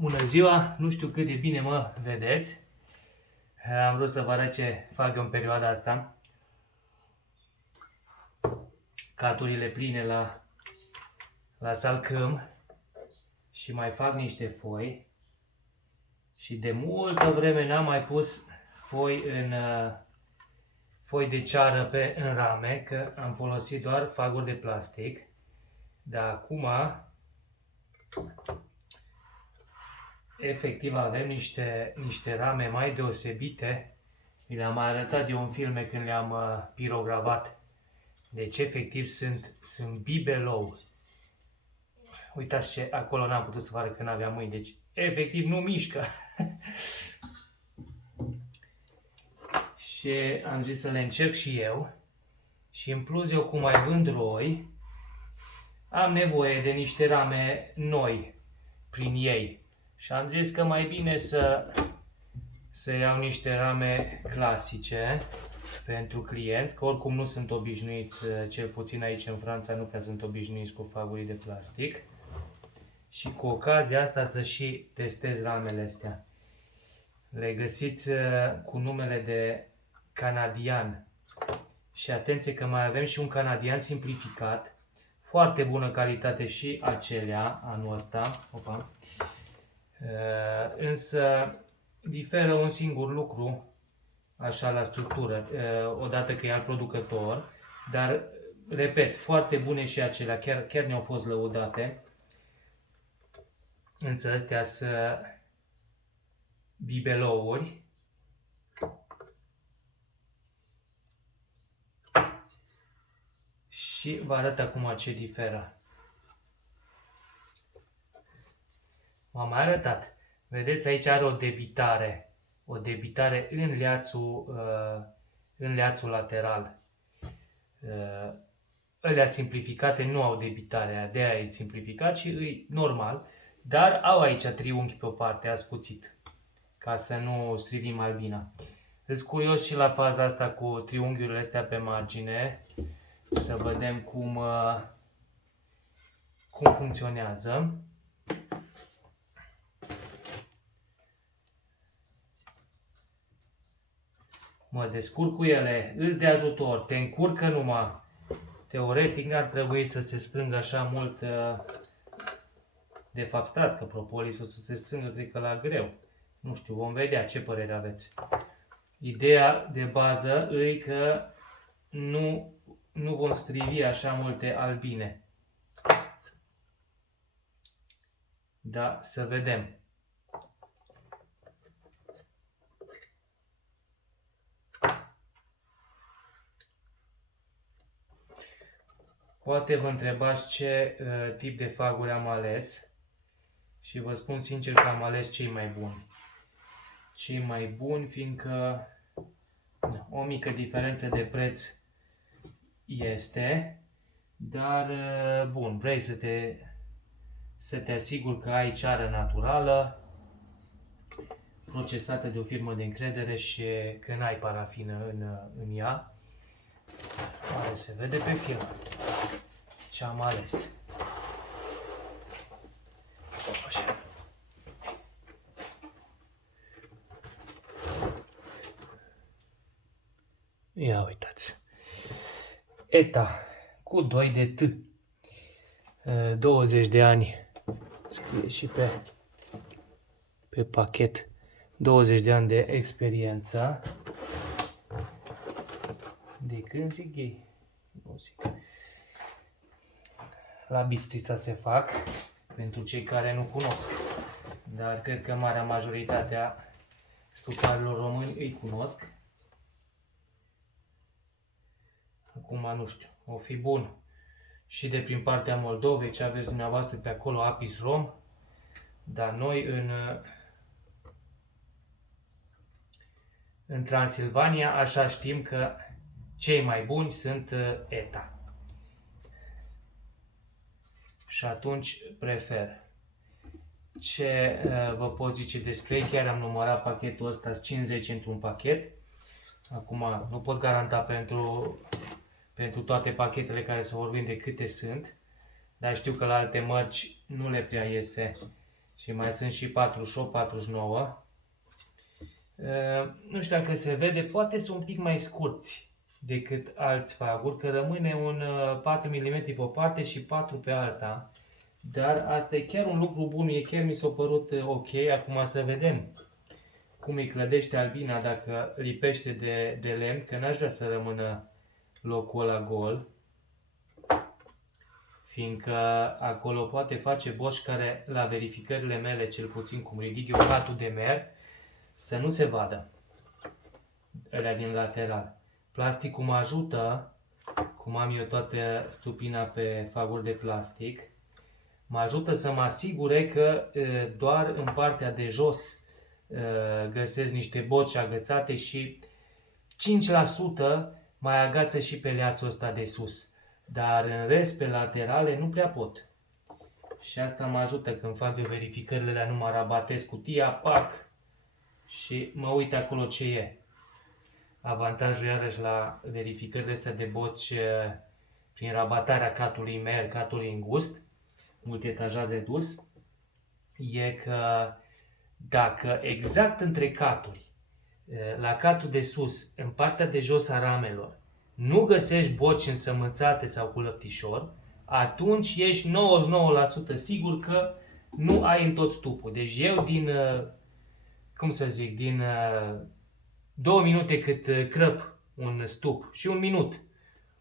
Bună ziua! Nu știu cât de bine mă vedeți. Am vrut să vă arăt ce fac eu în perioada asta. Caturile pline la salcâm și mai fac niște foi. Și de multă vreme n-am mai pus foi de ceară în rame, că am folosit doar faguri de plastic. Dar acum efectiv avem niște rame mai deosebite. Mi le-am mai arătat eu în filme când le-am pirogravat. Deci efectiv sunt bibelou. Uitați ce acolo n-am putut să vă arăt că n-aveam mâini. Deci efectiv nu mișcă. Și am zis să le încerc și eu. Și în plus eu cum mai vând roi, am nevoie de niște rame noi prin ei. Și am zis că mai bine să iau niște rame clasice pentru clienți, că oricum nu sunt obișnuiți, cel puțin aici în Franța nu prea sunt obișnuiți cu faguri de plastic. Și cu ocazia asta să și testez ramele astea. Le găsiți cu numele de canadian. Și atenție că mai avem și un canadian simplificat. Foarte bună calitate și acelea anul ăsta. Opa. Însă diferă un singur lucru așa la structură, odată că e alt producător, dar repet, foarte bune și acelea, chiar ne-au fost lăudate. Însă astea sunt bibelouri. Și vă arăt acum ce diferă. M-am mai arătat. Vedeți, aici are o debitare în leațul lateral. Alea simplificate nu au debitarea, de aia e simplificat și e normal, dar au aici triunghi pe o parte ascuțit, ca să nu strivim albina. Sunt curios și la faza asta cu triunghiurile astea pe margine, să vedem cum funcționează. Mă descurc cu ele, îți de ajutor, te încurcă numai. Teoretic n-ar trebui să se strângă așa mult, de fapt stați că propolisul să se strângă, cred că la greu. Nu știu, vom vedea ce părere aveți. Ideea de bază e că nu vom strivi așa multe albine. Da, să vedem. Poate vă întrebați ce tip de faguri am ales și vă spun sincer că am ales cei mai buni. Cei mai buni fiindcă o mică diferență de preț este, dar bun, vrei să te asiguri că ai ceară naturală, procesată de o firmă de încredere și că n-ai parafină în ea. Oare se vede pe film ce am ales. Așa. Ia uitați. ETA cu 2 de T. 20 de ani. Scrie și pe pachet. 20 de ani de experiență. De când zic ei? Nu zic. La Bistrița se fac, pentru cei care nu cunosc. Dar cred că marea majoritate a stucarilor români îi cunosc. Acum nu știu, o fi bun și de prin partea Moldovei, ce aveți dumneavoastră pe acolo, Apis Rom. Dar noi în Transilvania așa știm că cei mai buni sunt ETA. Și atunci prefer. Ce vă pot zice despre ei? Chiar am numărat pachetul ăsta, 50 într-un pachet. Acum nu pot garanta pentru toate pachetele care se vor vinde câte sunt, dar știu că la alte mărci nu le prea iese Și mai sunt și 48, 49. Nu știu dacă se vede, poate sunt un pic mai scurți decât alți faguri, că rămâne un 4 mm pe o parte și 4 pe alta. Dar asta e chiar un lucru bun, chiar mi s-a părut ok. Acum să vedem cum îi clădește Albina dacă lipește de lemn, că n-aș vrea să rămână locul ăla gol. Fiindcă acolo poate face boci care, la verificările mele, cel puțin cum ridic eu catul de mer, să nu se vadă alea din lateral. Plasticul mă ajută, cum am eu toată stupina pe faguri de plastic, mă ajută să mă asigure că doar în partea de jos găsesc niște boci agățate și 5% mai agață și pe leațul ăsta de sus. Dar în rest, pe laterale, nu prea pot. Și asta mă ajută când fac eu verificările alea, nu mă rabatez cutia, pac, și mă uit acolo ce e. Avantajul iarăși la verificările astea de boci prin rabatarea catului mer, catului îngust, multietajat redus, e că dacă exact între caturi, la catul de sus, în partea de jos a ramelor, nu găsești boci însămânțate sau cu lăptișor, atunci ești 99% sigur că nu ai în tot stupul. Deci eu din, cum să zic, din 2 minute cât crăp un stup și 1 minut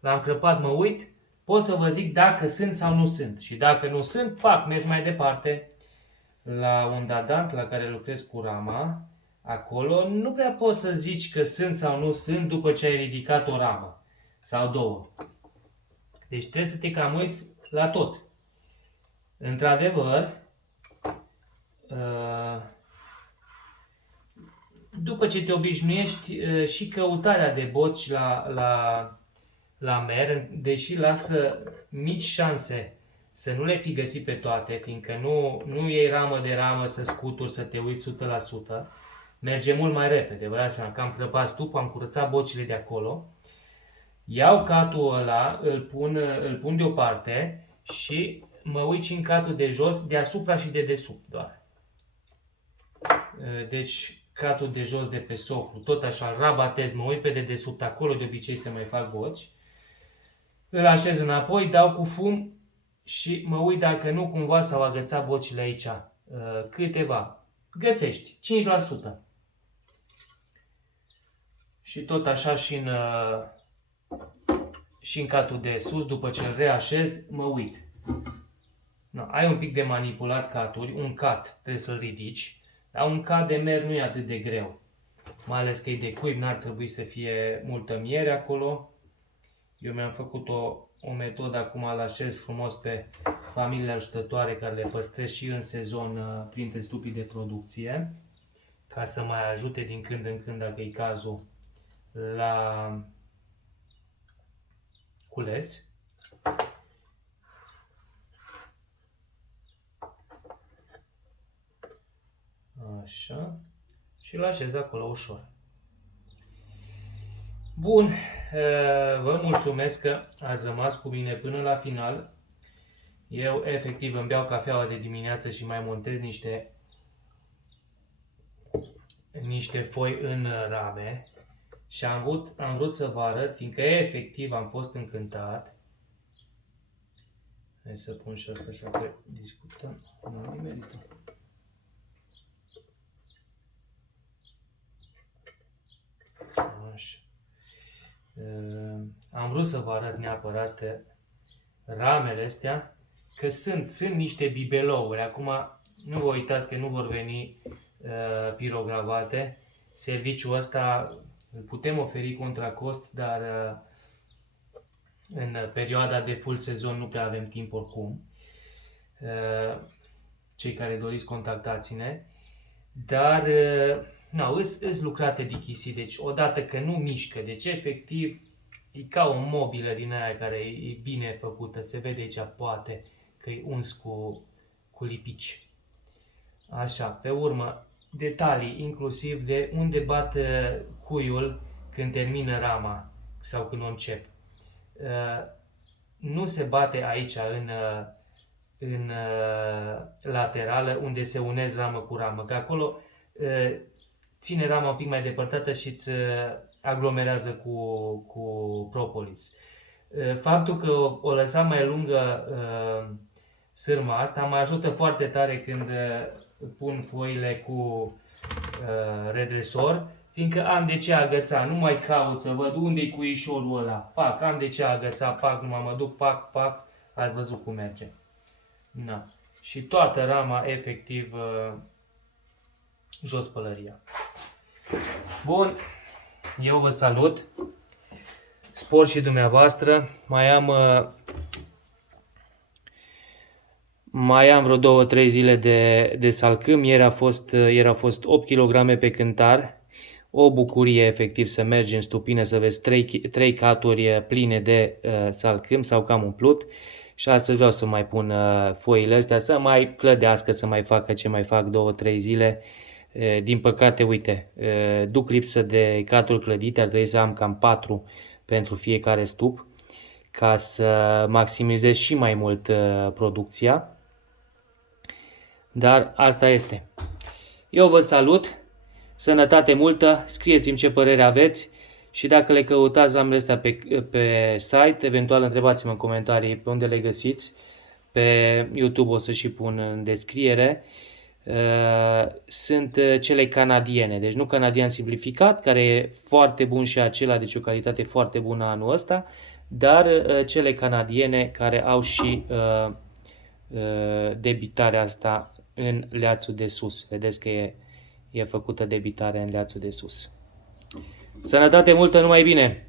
l-am crăpat, mă uit, pot să vă zic dacă sunt sau nu sunt. Și dacă nu sunt, pac, mergi mai departe la un dadant la care lucrez cu rama. Acolo nu prea poți să zici că sunt sau nu sunt după ce ai ridicat o ramă sau două. Deci trebuie să te cam uiți la tot. Într-adevăr, după ce te obișnuiești, și căutarea de boci la mer, deși lasă mici șanse să nu le fi găsit pe toate, fiindcă nu iei ramă de ramă să scuturi, să te uiți 100%, merge mult mai repede. Vă dați seama că am crăpat stupul, am curățat bocile de acolo, iau catul ăla, îl pun deoparte și mă uit și în catul de jos, deasupra și de desubt doar. Deci catul de jos de pe soclu, tot așa, îl rabatez, mă uit pe dedesubt, acolo de obicei să mai fac boci, îl așez înapoi, dau cu fum și mă uit dacă nu cumva s-au agățat bocile aici, câteva, găsești, 5%. Și tot așa și în catul de sus, după ce îl reașez, mă uit. No, ai un pic de manipulat caturi, un cat trebuie să-l ridici, dar un cat de mer nu e atât de greu. Mai ales că e de cuib, n-ar trebui să fie multă miere acolo. Eu mi-am făcut o metodă, acum îl așez frumos pe familiile ajutătoare care le păstrez și în sezon printre stupii de producție, ca să mai ajute din când în când, dacă e cazul, la cules. Așa. Și îl așez acolo ușor. Bun, vă mulțumesc că ați rămas cu mine până la final. Eu efectiv îmi beau cafeaua de dimineață și mai montez niște foi în rame. Și am vrut să vă arăt, fiindcă efectiv am fost încântat. Hai să pun și asta așa că discutăm. Nu merită. Așa. Am vrut să vă arăt neapărat ramele astea, că sunt niște bibelouri. Acum nu vă uitați că nu vor veni pirogravate. Serviciul ăsta îl putem oferi contra cost, dar în perioada de full sezon nu prea avem timp oricum. Cei care doriți, contactați-ne. Dar îs lucrate dichisi, deci odată că nu mișcă, deci efectiv e ca o mobilă din aia care e bine făcută, se vede aici poate că e uns cu lipici. Așa, pe urmă, detalii, inclusiv de unde bat cuiul când termină rama sau când o încep. Nu se bate aici în laterală, unde se unesc ramă cu ramă, că acolo ține rama un pic mai depărtată și îți aglomerează cu propolis. Faptul că o lăsam mai lungă sârma asta mă ajută foarte tare când pun foile cu redresor, fiindcă am de ce agăța, nu mai caut să văd unde-i cuișorul ăla, pac, am de ce agăța, pac, numai mă duc, pac, pac, ați văzut cum merge. Na. Și toată rama, efectiv, jos pălăria. Bun, eu vă salut, spor și dumneavoastră, mai am vreo 2-3 zile de salcâm, ieri a fost 8 kg pe cântar, o bucurie efectiv să mergi în stupină să vezi 3 caturi pline de salcâm sau cam umplut. Și astăzi vreau să mai pun foile astea, să mai clădească, să mai facă ce mai fac 2-3 zile. Din păcate, uite, duc lipsă de caturi clădite, ar trebui să am cam 4 pentru fiecare stup, ca să maximizez și mai mult producția. Dar asta este. Eu vă salut, sănătate multă, scrieți-mi ce părere aveți și dacă le căutați ramele astea pe site, eventual întrebați-mă în comentarii pe unde le găsiți. Pe YouTube o să și pun în descriere. Sunt cele canadiene, deci nu canadian simplificat, care e foarte bun și acela, deci o calitate foarte bună anul ăsta, dar cele canadiene care au și debitarea asta în leațul de sus. Vedeți că e făcută debitarea în leațul de sus. Sănătate multă, numai bine!